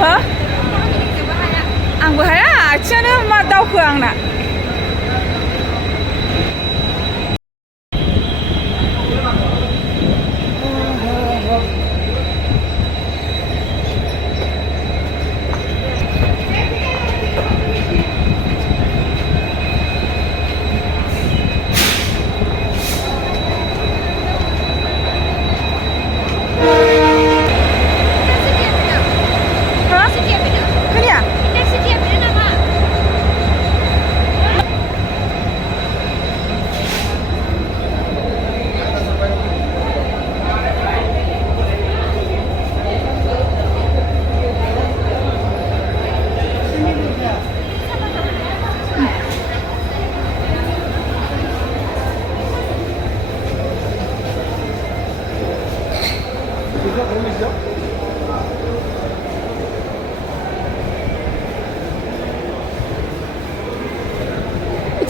Hả? Ăn bữa hả? Chứ nó mà đau khường nè.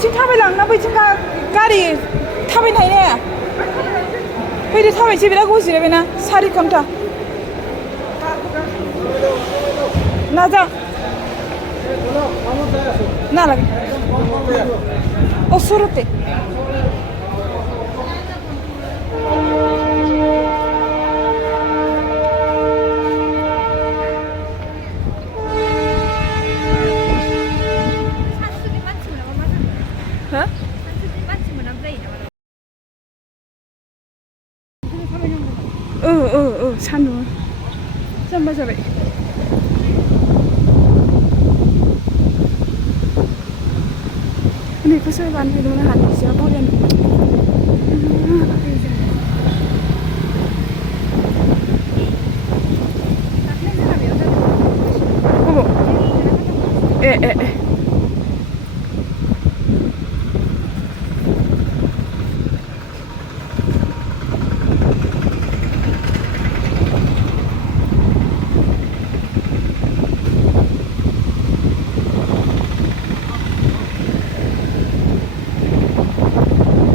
지금 타베랑 나베친가 가리 타베 나이네. 회디 타베 집이라고 오시래베나 사리 컴타. 나자. 나라게. 소로테. Hả? 산으로. 산 맞아 봐. 근데 그 소리 안 들으면 안 되죠.